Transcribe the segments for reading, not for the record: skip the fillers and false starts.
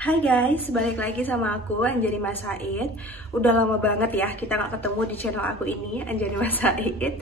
Hai guys, balik lagi sama aku Anjani Mas Said. Udah lama banget ya kita nggak ketemu di channel aku ini, Anjani Mas Said.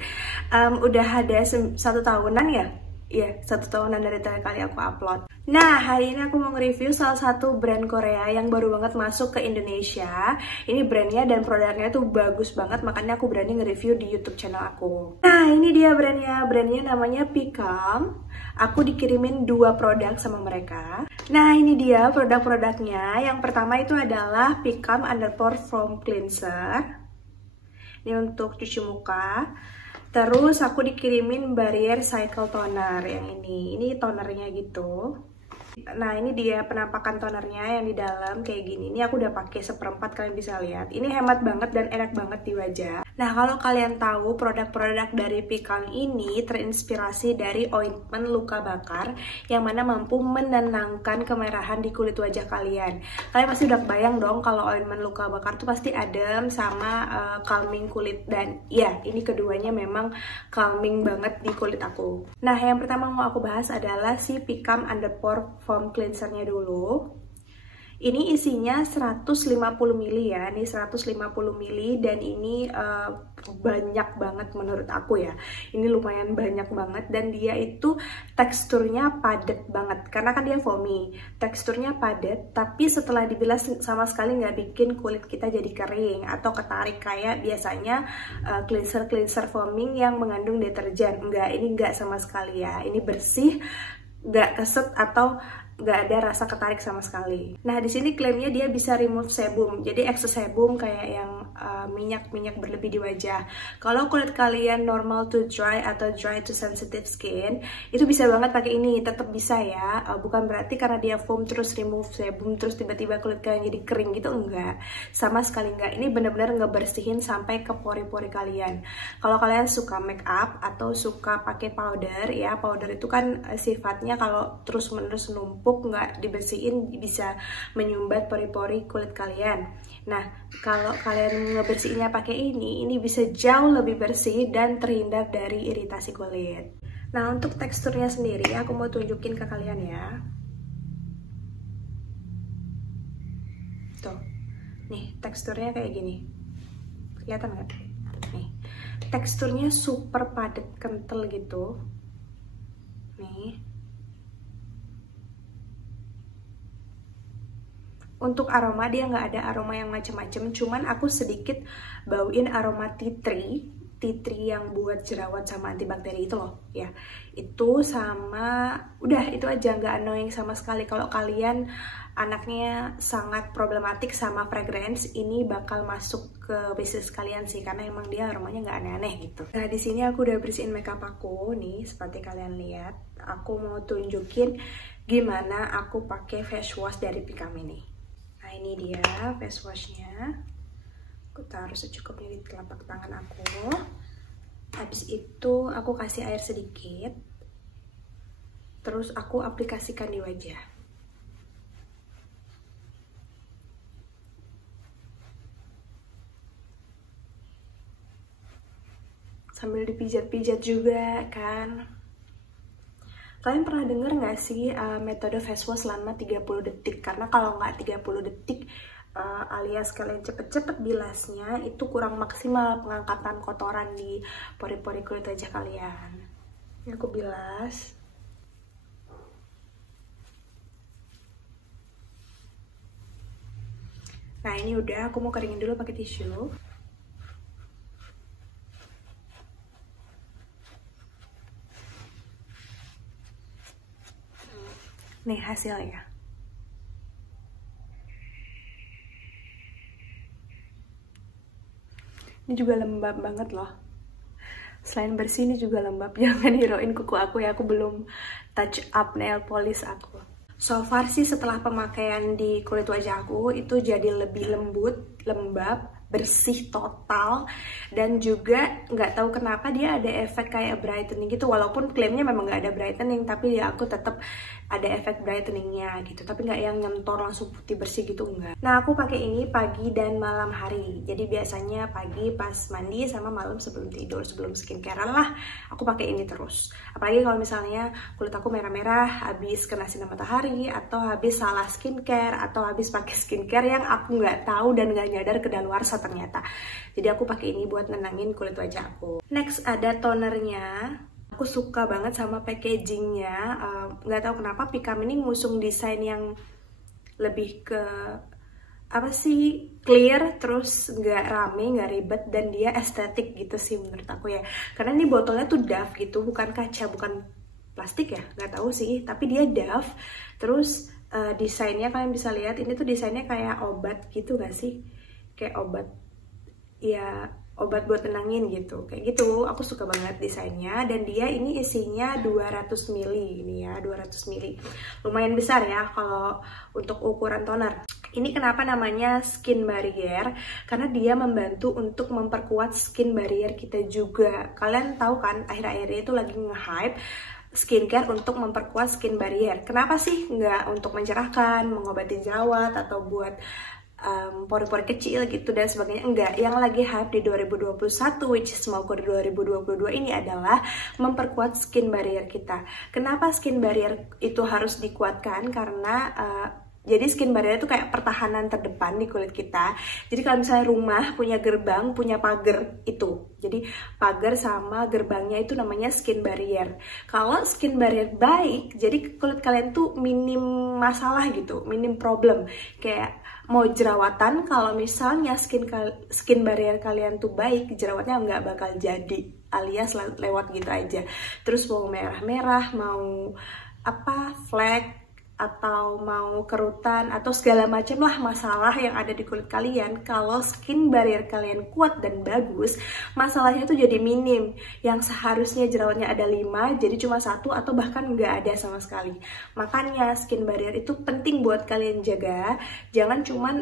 Udah ada 1 tahunan ya? Iya, 1 tahunan dari terakhir kali aku upload. Nah, hari ini aku mau nge-review salah satu brand Korea yang baru banget masuk ke Indonesia. Ini brandnya dan produknya tuh bagus banget, makanya aku berani nge-review di YouTube channel aku. Nah, ini dia brandnya. Brandnya namanya Picam. Aku dikirimin 2 produk sama mereka. Nah, ini dia produk-produknya. Yang pertama itu adalah Picam Underpore Foam Cleanser. Ini untuk cuci muka. Terus aku dikirimin Barrier Cycle Toner yang ini. Ini tonernya gitu. Nah, ini dia penampakan tonernya yang di dalam kayak gini. Ini aku udah pakai seperempat, kalian bisa lihat. Ini hemat banget dan enak banget di wajah. Nah, kalau kalian tahu produk-produk dari Picam ini terinspirasi dari ointment luka bakar yang mana mampu menenangkan kemerahan di kulit wajah kalian. Kalian pasti udah kebayang dong kalau ointment luka bakar tuh pasti adem sama calming kulit, dan ya, ini keduanya memang calming banget di kulit aku. Nah, yang pertama mau aku bahas adalah si Picam Underpore Foam Cleanser-nya dulu. Ini isinya 150 ml ya, ini 150 ml dan ini banyak banget menurut aku ya. Ini lumayan banyak banget dan dia itu teksturnya padat banget karena kan dia foamy. Teksturnya padat tapi setelah dibilas sama sekali nggak bikin kulit kita jadi kering atau ketarik kayak biasanya cleanser foaming yang mengandung deterjen. Enggak, ini enggak sama sekali ya. Ini bersih, nggak keset atau nggak ada rasa ketarik sama sekali. Nah, di sini klaimnya dia bisa remove sebum, jadi excess sebum kayak yang minyak-minyak berlebih di wajah. Kalau kulit kalian normal to dry atau dry to sensitive skin, itu bisa banget pakai ini, tetap bisa ya. Bukan berarti karena dia foam terus remove sebum terus tiba-tiba kulit kalian jadi kering gitu, enggak. Sama sekali enggak. Ini benar-benar ngebersihin sampai ke pori-pori kalian. Kalau kalian suka make up atau suka pakai powder ya, powder itu kan sifatnya kalau terus-menerus numpuk nggak dibersihin bisa menyumbat pori-pori kulit kalian. Nah, kalau kalian ngebersihinnya pakai ini bisa jauh lebih bersih dan terhindar dari iritasi kulit. Nah, untuk teksturnya sendiri aku mau tunjukin ke kalian ya. Tuh, nih teksturnya kayak gini. Kelihatan nggak? Nih, teksturnya super padat, kental gitu. Nih. Untuk aroma dia nggak ada aroma yang macem-macem, cuman aku sedikit bauin aroma tea tree yang buat jerawat sama antibakteri itu loh ya. Itu sama udah, itu aja, nggak annoying sama sekali. Kalau kalian anaknya sangat problematik sama fragrance, ini bakal masuk ke bisnis kalian sih karena emang dia aromanya nggak aneh-aneh gitu. Nah, di sini aku udah bersihin makeup aku nih, seperti kalian lihat. Aku mau tunjukin gimana aku pakai face wash dari Picam ini. Nah, ini dia face washnya. Aku taruh secukupnya di telapak tangan aku. Habis itu aku kasih air sedikit. Terus aku aplikasikan di wajah. Sambil dipijat-pijat juga kan. Kalian pernah denger nggak sih metode face wash selama 30 detik? Karena kalau nggak 30 detik alias kalian cepet-cepet bilasnya, itu kurang maksimal pengangkatan kotoran di pori-pori kulit wajah kalian. Ini aku bilas. Nah, ini udah, aku mau keringin dulu pakai tisu. Nih hasilnya. Ini juga lembab banget loh. Selain bersih, ini juga lembab. Jangan hirauin kuku aku ya, aku belum touch up nail polish aku. So far sih setelah pemakaian di kulit wajah aku itu jadi lebih lembut, lembab, bersih total, dan juga nggak tahu kenapa dia ada efek kayak brightening gitu, walaupun klaimnya memang nggak ada brightening, tapi ya aku tetap ada efek brightening-nya gitu, tapi nggak yang nyentor langsung putih bersih gitu, enggak. Nah, aku pakai ini pagi dan malam hari. Jadi biasanya pagi pas mandi sama malam sebelum tidur, sebelum skincare lah, aku pakai ini terus. Apalagi kalau misalnya kulit aku merah-merah habis kena sinar matahari, atau habis salah skincare, atau habis pakai skincare yang aku nggak tahu dan nggak nyadar kedaluarsa ternyata. Jadi aku pakai ini buat nenangin kulit wajah aku. Next ada tonernya. Aku suka banget sama packagingnya. Nggak tahu kenapa Pikam ini ngusung desain yang lebih ke apa sih, clear, terus nggak rame, nggak ribet, dan dia estetik gitu sih menurut aku ya. Karena ini botolnya tuh doff gitu, bukan kaca, bukan plastik ya, nggak tahu sih, tapi dia doff. Terus desainnya kalian bisa lihat, ini tuh desainnya kayak obat gitu gak sih, kayak obat ya, obat buat tenangin gitu, kayak gitu. Aku suka banget desainnya, dan dia ini isinya 200 ml ini ya, 200 ml. Lumayan besar ya kalau untuk ukuran toner. Ini kenapa namanya skin barrier? Karena dia membantu untuk memperkuat skin barrier kita juga. Kalian tahu kan, akhir-akhir itu lagi nge-hype skincare untuk memperkuat skin barrier. Kenapa sih nggak untuk mencerahkan, mengobati jerawat, atau buat pori-pori kecil gitu dan sebagainya? Enggak, yang lagi hype di 2021, which is mau ke 2022 ini adalah memperkuat skin barrier kita. Kenapa skin barrier itu harus dikuatkan? Karena jadi skin barrier itu kayak pertahanan terdepan di kulit kita. Jadi kalau misalnya rumah punya gerbang, punya pagar itu. Jadi pagar sama gerbangnya itu namanya skin barrier. Kalau skin barrier baik, jadi kulit kalian tuh minim masalah gitu, minim problem. Kayak mau jerawatan, kalau misalnya skin barrier kalian tuh baik, jerawatnya nggak bakal jadi, alias lewat gitu aja. Terus mau merah-merah, mau apa, flek, atau mau kerutan, atau segala macam lah masalah yang ada di kulit kalian, kalau skin barrier kalian kuat dan bagus, masalahnya tuh jadi minim. Yang seharusnya jerawatnya ada 5, jadi cuma 1, atau bahkan nggak ada sama sekali. Makanya skin barrier itu penting buat kalian jaga. Jangan cuman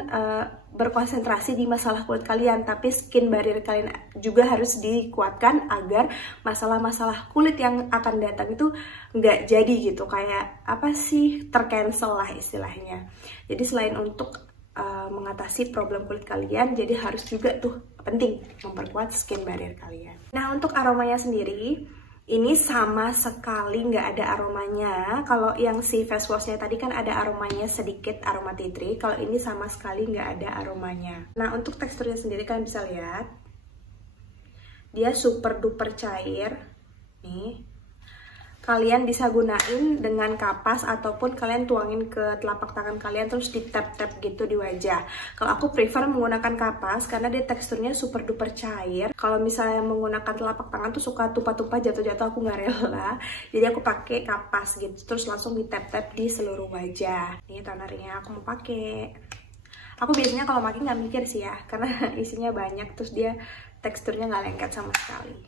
berkonsentrasi di masalah kulit kalian, tapi skin barrier kalian juga harus dikuatkan agar masalah-masalah kulit yang akan datang itu nggak jadi gitu, kayak apa sih, tercancel lah istilahnya. Jadi selain untuk mengatasi problem kulit kalian, jadi harus juga tuh penting memperkuat skin barrier kalian. Nah, untuk aromanya sendiri, ini sama sekali nggak ada aromanya. Kalau yang si face washnya tadi kan ada aromanya sedikit, aroma tea tree. Kalau ini sama sekali nggak ada aromanya. Nah, untuk teksturnya sendiri kalian bisa lihat, dia super duper cair. Nih, kalian bisa gunain dengan kapas, ataupun kalian tuangin ke telapak tangan kalian terus di tap-tap gitu di wajah. Kalau aku prefer menggunakan kapas karena dia teksturnya super duper cair. Kalau misalnya menggunakan telapak tangan tuh suka tumpah-tumpah, jatuh-jatuh, aku nggak rela. Jadi aku pakai kapas gitu, terus langsung di tap-tap di seluruh wajah. Ini tonernya aku mau pakai. Aku biasanya kalau pakai nggak mikir sih ya, karena isinya banyak, terus dia teksturnya nggak lengket sama sekali.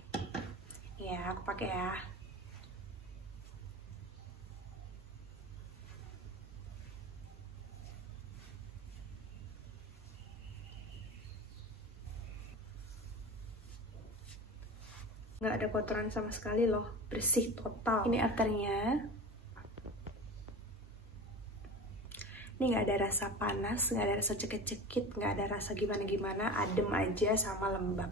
Ya, aku pakai ya. Nggak ada kotoran sama sekali loh, bersih total. Ini afternya. Ini nggak ada rasa panas, nggak ada rasa cekit-cekit, nggak ada rasa gimana-gimana, adem aja sama lembab.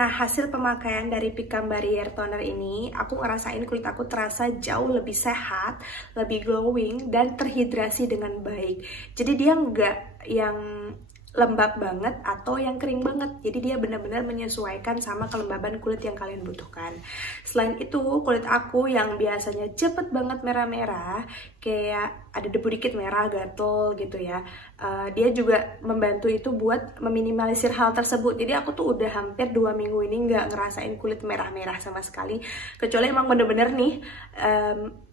Nah, hasil pemakaian dari Pikam Barrier Toner ini, aku ngerasain kulit aku terasa jauh lebih sehat, lebih glowing, dan terhidrasi dengan baik. Jadi dia nggak yang lembab banget atau yang kering banget, jadi dia benar-benar menyesuaikan sama kelembaban kulit yang kalian butuhkan. Selain itu, kulit aku yang biasanya cepet banget merah-merah, kayak ada debu dikit merah, gatel gitu ya, dia juga membantu itu buat meminimalisir hal tersebut. Jadi aku tuh udah hampir 2 minggu ini nggak ngerasain kulit merah-merah sama sekali, kecuali emang bener-bener nih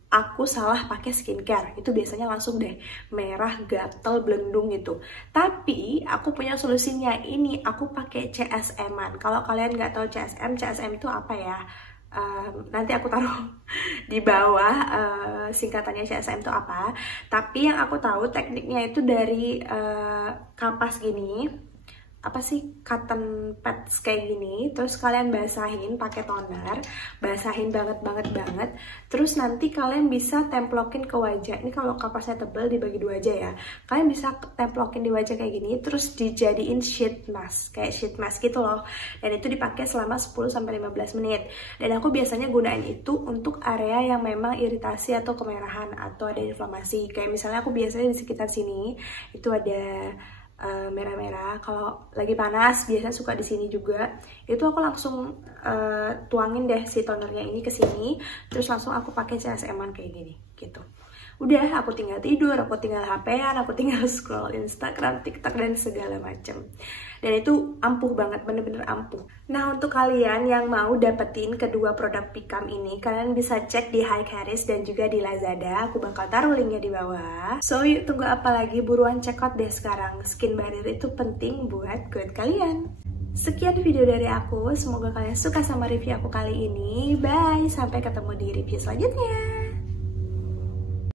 aku salah pakai skincare, itu biasanya langsung deh merah, gatel, belendung gitu. Tapi aku punya solusinya, ini aku pakai CSM-an. Kalau kalian nggak tahu CSM itu apa ya? Nanti aku taruh di bawah singkatannya CSM itu apa. Tapi yang aku tahu tekniknya itu dari kapas gini, apa sih, cotton pads kayak gini, terus kalian basahin pakai toner, basahin banget, terus nanti kalian bisa templokin ke wajah. Ini kalau kapasnya tebal dibagi 2 aja ya, kalian bisa templokin di wajah kayak gini, terus dijadiin sheet mask, kayak sheet mask gitu loh, dan itu dipakai selama 10-15 menit. Dan aku biasanya gunain itu untuk area yang memang iritasi atau kemerahan atau ada inflamasi, kayak misalnya aku biasanya di sekitar sini itu ada merah-merah. Kalau lagi panas biasanya suka di sini juga. Itu aku langsung tuangin deh si tonernya ini ke sini, terus langsung aku pakai CSM-an kayak gini gitu. Udah, aku tinggal tidur, aku tinggal HP-an, aku tinggal scroll Instagram, TikTok, dan segala macem. Dan itu ampuh banget, bener-bener ampuh. Nah, untuk kalian yang mau dapetin kedua produk Pikam ini, kalian bisa cek di Hikaris dan juga di Lazada. Aku bakal taruh linknya di bawah. So, yuk tunggu apa lagi, buruan check out deh sekarang. Skin barrier itu penting buat kulit kalian. Sekian video dari aku, semoga kalian suka sama review aku kali ini. Bye, sampai ketemu di review selanjutnya.